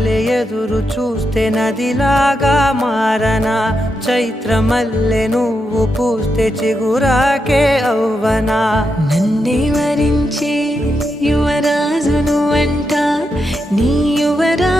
మల్లె ఎదురు చూస్తే నదిలాగా మారనా, చైత్ర మల్లె నువ్వు పూస్తే చిగురాకే అవ్వనా. నన్నే వరించే యువరాజును అంట నీ యువరా